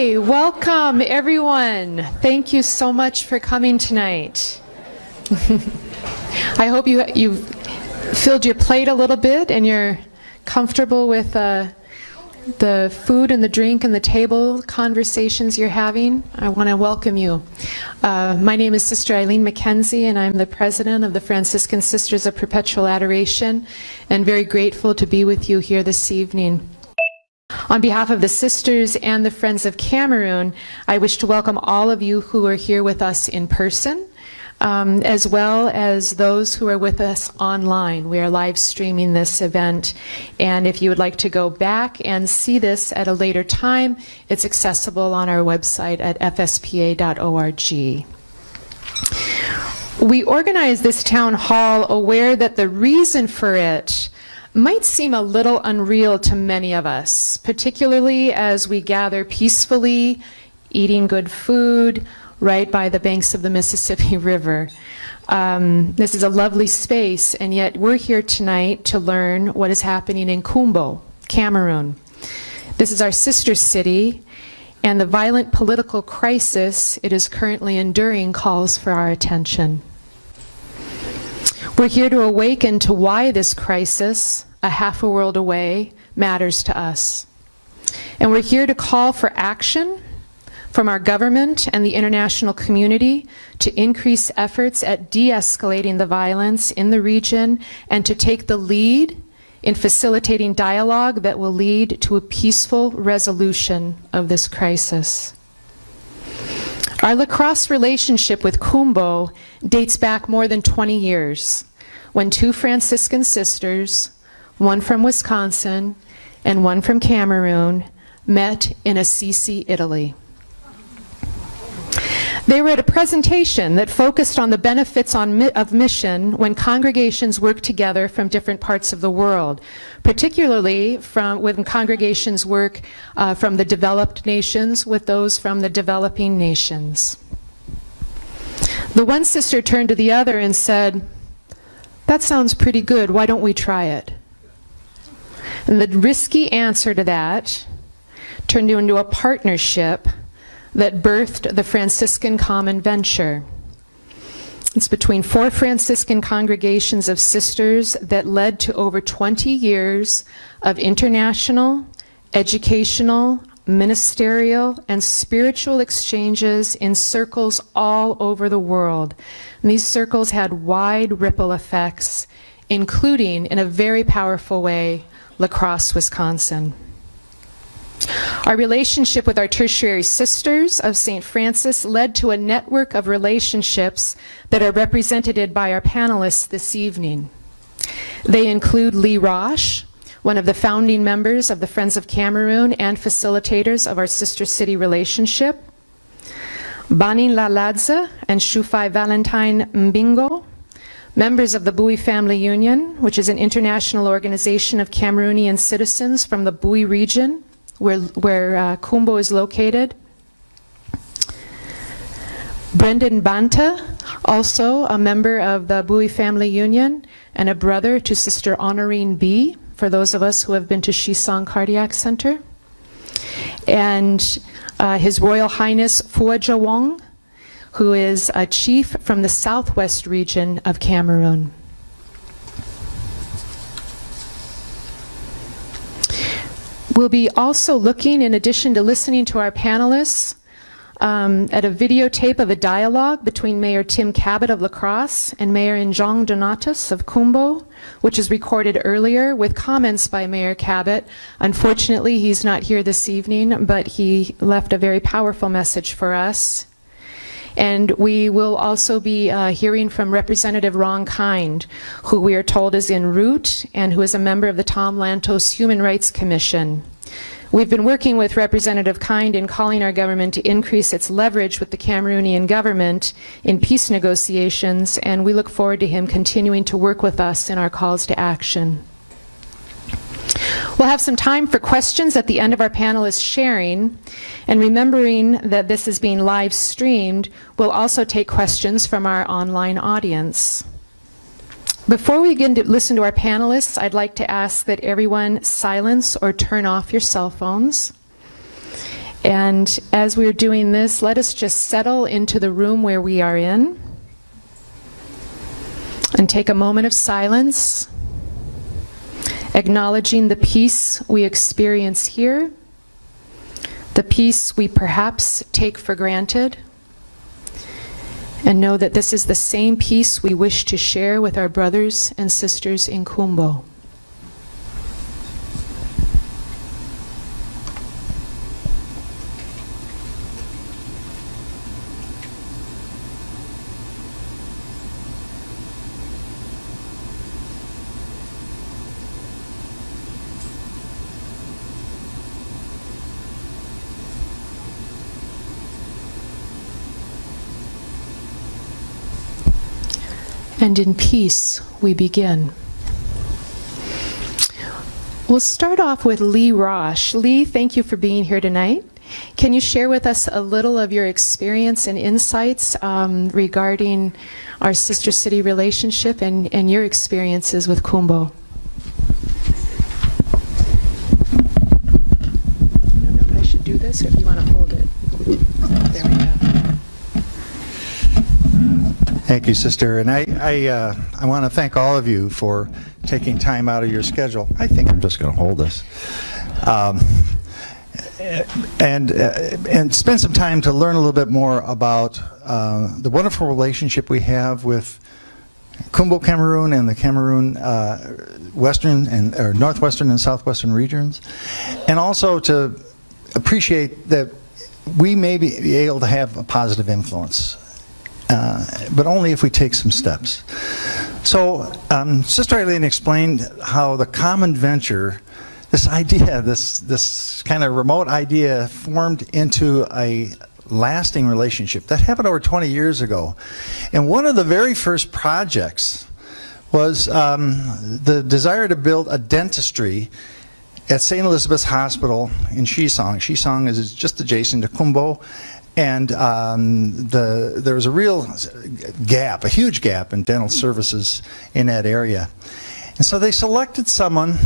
Okay, welcome everyone. Thank you so much for coming tonight. I hope you've filled your plate a little bit and you're comfortable with the food and the drink and the table conversations you're having. I want to welcome you. My name is Sister Eileen Mackenzie, and I'm the president of the Franciscan Sisters of Perpetual Adoration, and very grateful to be with you here this evening. On behalf of the sisters and the Friends of Cameroon, I wish to welcome all of you who are here with us in person, as well as those who are with us online. We are live streaming this event, and if you would like to go back and see this at a later time, it's accessible on our website at fspa.org. We organized this town hall aware that the reason for it might seem a little unreal to many of us, particularly as we gather peacefully, eating good food, right by the banks of the Mississippi River. This is a lovely space, and yet we're here tonight to learn what is happening in Kumbo, Cameroon. This is our sister city, and the violent political crisis it is currently enduring calls for our attention. We're here to awaken to why this crisis, a half a world away, matters to us. And we're here to call for action from our government and the international community to increase efforts at de-escalating the violence in the region and to take the lead in facilitating dialogue that will lead to a peaceful resolution of this crisis. Our Crosse relationship with Kumbo dates back more than 20 years, when two Franciscan sisters, one from Wisconsin and one from Cameroon, met in Assisi, Italy. They were at a presentation that focused on the benefits of mission when congregations work together from different parts of the world, particularly when congregations work from the developed nations with those from the developing nations. The one sister turned to the other and said, "That sounds pretty good, why don't we try it?" And the risky answer to that turned into a partnership that birthed the Franciscan Common Venture. It's between 4 Franciscan congregations of sisters that led to over 20 years of international, educational, ministerial, and spiritual exchanges in circles all over the world. And these circles had wide ripple effects, including, in a very powerful way, Crosse, Wisconsin. Our relationship with our tertiary sisters of St. Francis led to a network of relationships that are represented by our panelists this evening. They include Lee Roche, one of the founding members of the Friends of Cameroon and facilitators of our sister city relationship, Banin Laladze and Shufai Valentine Mbingo, members of the Bui Family Union, which is an international organization of Cameroonian citizens from the Bui region, where Kumbo is located. Brendan Banta, also a member of the Bui Family Union and a brother to Sister Honorine B, for those of us who have been to Shisong Cardiac Center. And His Royal Highness Fuaja Wong, who is a chief from the southwest region of Cameroon. We'll be also looking, in addition to listening to our panelists, at a videotape of a dialogue between Mayor Tim Cabot of Crosse and Mayor Njong Donatus of Kumbo, which is recorded earlier with comments by Mayor Cabot. Unfortunately, he's not here this evening, but he left a very powerful message for us. And we will also be hearing from Representative Ron Kind, who we are told is en route and who is a member of the Tom Lantos Human Rights Commission. We've been working with Representative Kind in calling our government to increase its leverage with the Cameroonian government in peace negotiations, and we look forward to him continuing to work with us in our calls to action. We'll have some time for questions at the end of our panelists' sharing, and remembering that this is being live streamed, we'll also take questions from our online audience. Before we begin to listen to our panelists, I'd like to ask that everyone silence or turn off your cell phones. And as we're doing this, let us just settle into the room where we are in and take a moment of silence, acknowledging the peace we experience here, the peace we perhaps take for granted, and know that this is the same peace we wish to share with our brothers and sisters in Kumbo. And in peace we begin. We'll start off with Lee Roche. Lee, thank you for being here tonight. Can you share with us a little of your experience and insights regarding our sister city relationship and your experiences with Kumbo? I don't know if I should do this or if you want to hold it. There we go. Thank you, Sister. And I want to thank all of you for taking time out of your schedule. I think I'm just going to hold this. And spend some time to learn a little bit more about the wonderful relationship we have with Kumbo, Cameroon, and the Cameroon western or northwestern and southwestern regions, and also to appreciate that we may be able to have a positive influence. But only if we take some steps. So Sister Eileen explained how the common venture, this idea, this kind of remote idea, formed into a lasting relationship that happened over 20 years ago. And one of the very first projects was the desire to build a dentistry at St. Elizabeth's Hospital in Shisong. Shisong is just adjacent to Kumbo. And there was a real gap, a huge gap in dental services in that area. And so they selected someone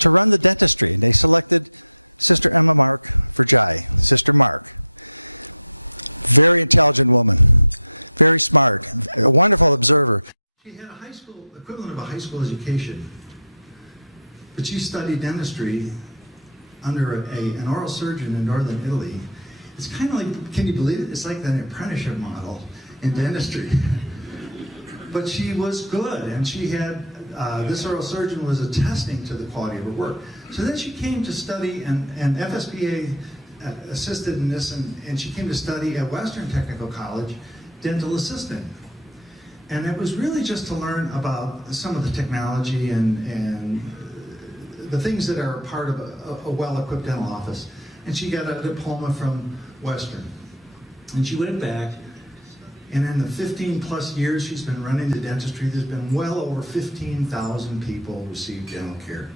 to run the dentistry. And they selected Sister Emma Mark Verjai, Sister Mark. Very intelligent woman, very smart, a wonderful observer. She had a high school, equivalent of a high school education. But she studied dentistry under an oral surgeon in northern Italy. It's kind of like, can you believe it? It's like an apprenticeship model in dentistry. But she was good, and she had, this oral surgeon was attesting to the quality of her work. So then she came to study, and FSBA assisted in this, and she came to study at Western Technical College, dental assistant. And it was really just to learn about some of the technology and the things that are part of a well-equipped dental office. And she got a diploma from Western. And she went back, and in the 15 plus years she's been running the dentistry, there's been well over 15,000 people receive dental care.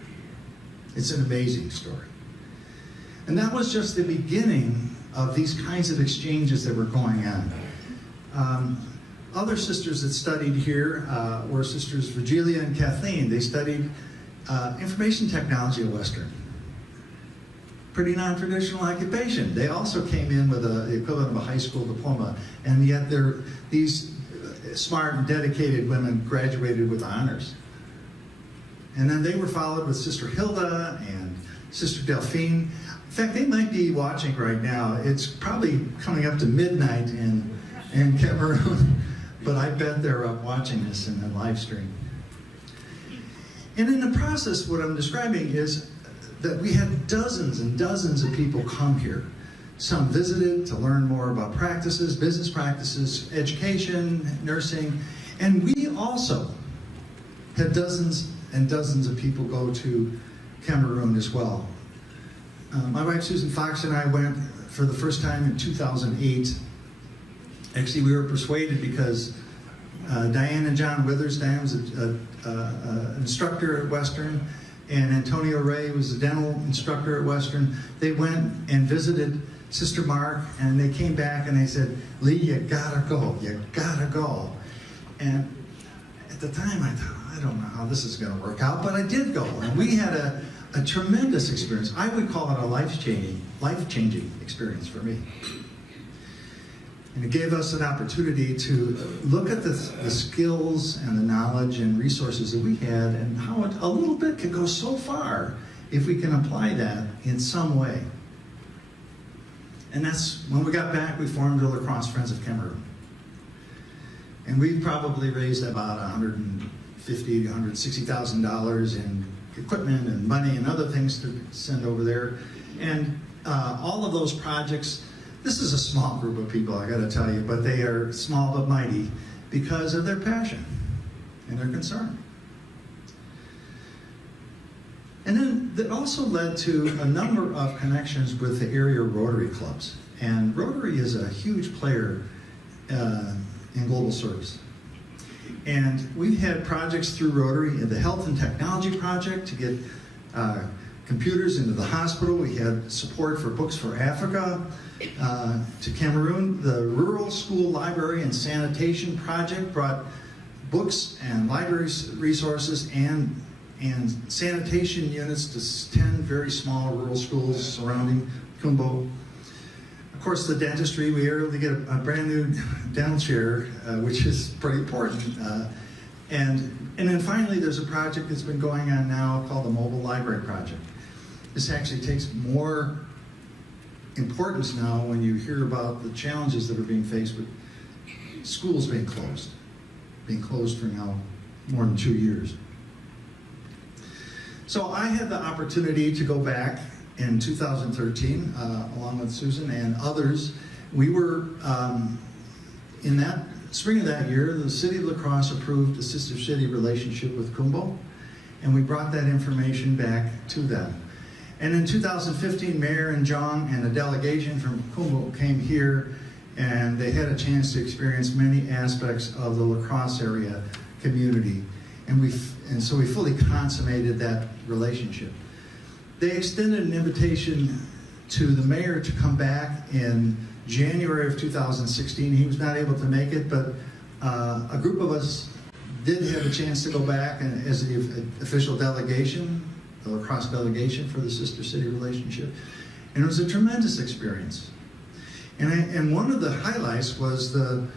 It's an amazing story. And that was just the beginning of these kinds of exchanges that were going on. Other sisters that studied here were Sisters Virgilia and Kathleen. They studied information technology at Western. Pretty non-traditional occupation. They also came in with the equivalent of a high school diploma, and yet these smart and dedicated women graduated with honors. And then they were followed with Sister Hilda and Sister Delphine. In fact, they might be watching right now. It's probably coming up to midnight in Cameroon, but I bet they're up watching this in the live stream. And in the process, what I'm describing is that we had dozens and dozens of people come here. Some visited to learn more about practices, business practices, education, nursing, and we also had dozens and dozens of people go to Cameroon as well. My wife Susan Fox and I went for the first time in 2008. Actually, we were persuaded because Diane and John Withers, Diane was an instructor at Western, and Antonio Ray was a dental instructor at Western. They went and visited Sister Mark, and they came back and they said, Lee, you gotta go, you gotta go. And at the time I thought, I don't know how this is gonna work out, but I did go. And we had a tremendous experience. I would call it a life-changing experience for me. And it gave us an opportunity to look at the skills and the knowledge and resources that we had and how a little bit can go so far if we can apply that in some way. And that's when we got back, we formed the Crosse Friends of Cameroon. And we probably raised about $150,000 to $160,000 in equipment and money and other things to send over there. And all of those projects, this is a small group of people, I gotta tell you, but they are small but mighty because of their passion and their concern. And then that also led to a number of connections with the area Rotary clubs. And Rotary is a huge player in global service. And we've had projects through Rotary, the Health and Technology Project to get computers into the hospital. We had support for Books for Africa to Cameroon. The Rural School Library and Sanitation Project brought books and library resources and sanitation units to 10 very small rural schools surrounding Kumbo. Of course, the dentistry, we were able to get a brand new dental chair, which is pretty important. And then finally, there's a project that's been going on now called the Mobile Library Project. This actually takes more importance now when you hear about the challenges that are being faced with schools being closed for now more than 2 years. So I had the opportunity to go back in 2013, along with Susan and others. We were, in that spring of that year, the city of La Crosse approved a sister city relationship with Kumbo, and we brought that information back to them. And in 2015, Mayor and John and a delegation from Kumbo came here, and they had a chance to experience many aspects of the La Crosse area community. And so we fully consummated that relationship. They extended an invitation to the mayor to come back in January of 2016. He was not able to make it, but a group of us did have a chance to go back and as the official delegation, the La Crosse delegation for the sister city relationship. And it was a tremendous experience. And one of the highlights was the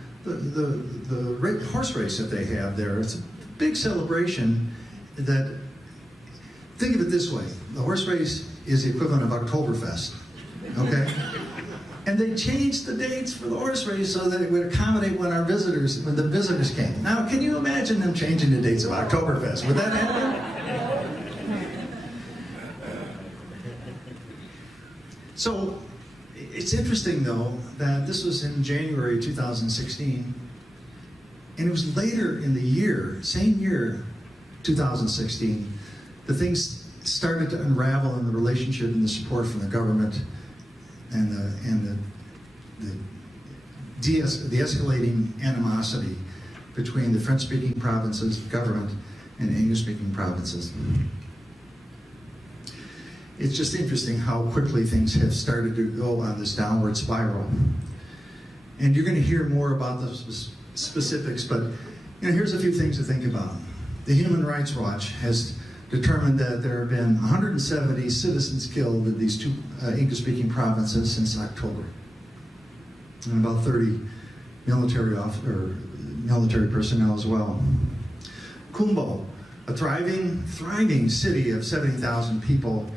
horse race that they have there. It's a big celebration that, think of it this way, the horse race is the equivalent of Oktoberfest, okay? And they changed the dates for the horse race so that it would accommodate when the visitors came. Now, can you imagine them changing the dates of Oktoberfest? Would that happen? So, it's interesting though, that this was in January 2016, and it was later in the year, same year, 2016, the things started to unravel in the relationship and the support from the government and the escalating animosity between the French-speaking provinces, government, and English-speaking provinces. It's just interesting how quickly things have started to go on this downward spiral. And you're going to hear more about the specifics, but here's a few things to think about. The Human Rights Watch has determined that there have been 170 citizens killed in these two English-speaking provinces since October, and about 30 military personnel as well. Kumbo, a thriving city of 70,000 people,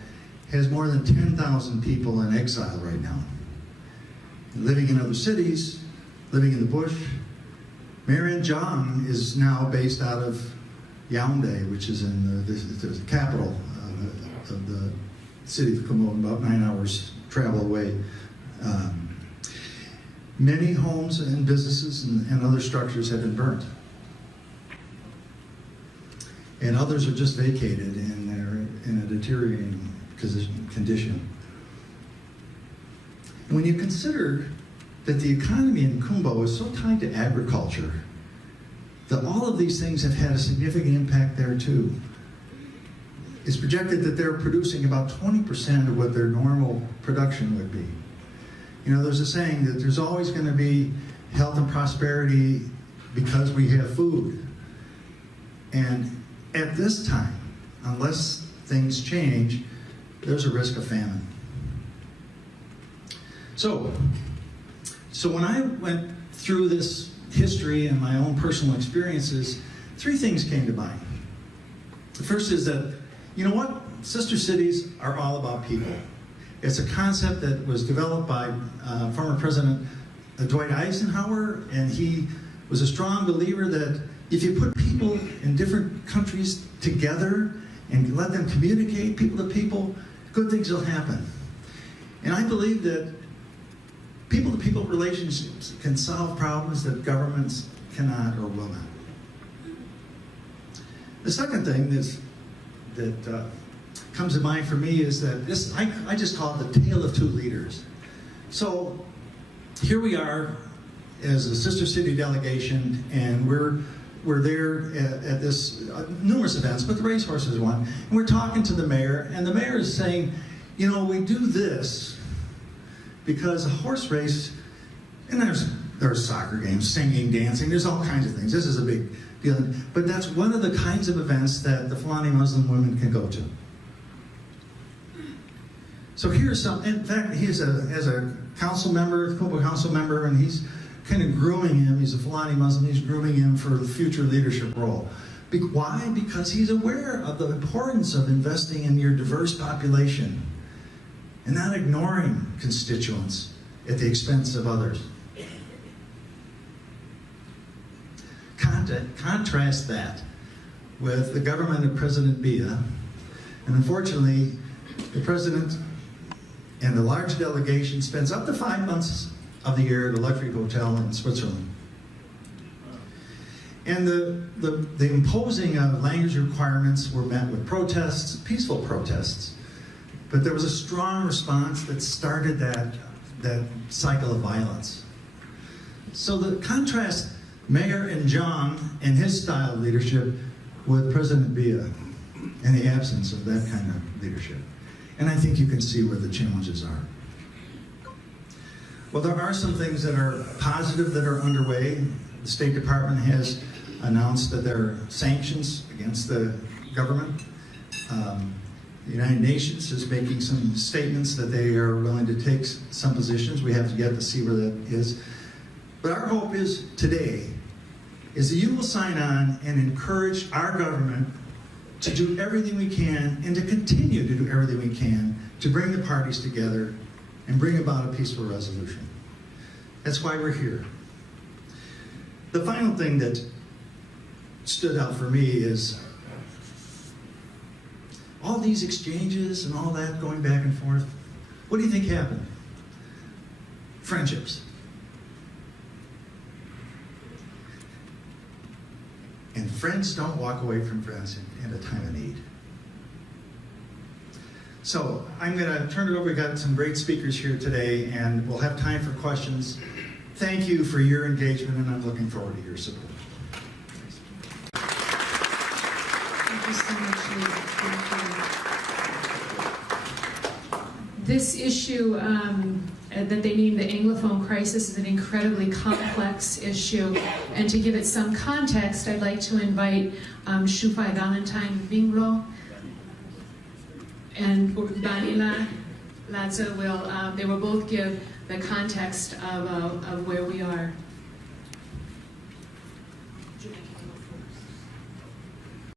has more than 10,000 people in exile right now, living in other cities, living in the bush. Mayor John is now based out of Yaoundé, which is in the capital of the city of Kumbo, about 9 hours travel away. Many homes and businesses and other structures have been burnt. And others are just vacated and they're in a deteriorating condition. When you consider that the economy in Kumbo is so tied to agriculture, that all of these things have had a significant impact there too. It's projected that they're producing about 20% of what their normal production would be. There's a saying that there's always going to be health and prosperity because we have food. And at this time, unless things change, there's a risk of famine. So when I went through this history and my own personal experiences, three things came to mind. The first is that, you know what? Sister cities are all about people. It's a concept that was developed by former President Dwight Eisenhower, and he was a strong believer that if you put people in different countries together and let them communicate people to people, good things will happen. And I believe that people-to-people relationships can solve problems that governments cannot or will not. The second thing that comes to mind for me is that this, I just call it the tale of two leaders. So here we are as a sister city delegation, and we're there at this numerous events, but the racehorse is one. And we're talking to the mayor, and the mayor is saying, you know, we do this because a horse race, and there's soccer games, singing, dancing, there's all kinds of things. This is a big deal. But that's one of the kinds of events that the Fulani Muslim women can go to. So here's some, in fact, he's as a council member, Kumbo council member, and he's kind of grooming him. He's a Fulani Muslim, he's grooming him for the future leadership role. Why? Because he's aware of the importance of investing in your diverse population and not ignoring constituents at the expense of others. Contrast that with the government of President Biya, and unfortunately, the president and the large delegation spends up to 5 months of the year at a luxury hotel in Switzerland. And the imposing of language requirements were met with protests, peaceful protests. But there was a strong response that started that cycle of violence. So the contrast Mayor Njong and his style of leadership with President Biya and the absence of that kind of leadership. And I think you can see where the challenges are. Well, there are some things that are positive that are underway. The State Department has announced that there are sanctions against the government. The United Nations is making some statements that they are willing to take some positions. We have yet to see where that is. But our hope is today is that you will sign on and encourage our government to do everything we can and to continue to do everything we can to bring the parties together and bring about a peaceful resolution. That's why we're here. The final thing that stood out for me is all these exchanges and all that going back and forth. What do you think happened? Friendships. And friends don't walk away from friends in a time of need. So I'm going to turn it over. We've got some great speakers here today, and we'll have time for questions. Thank you for your engagement, and I'm looking forward to your support. Thank you so much, Lee. Thank you. This issue that they name the Anglophone crisis is an incredibly complex issue. And to give it some context, I'd like to invite Shufai Valentine Vingro and Danila Ladza they will both give the context of where we are.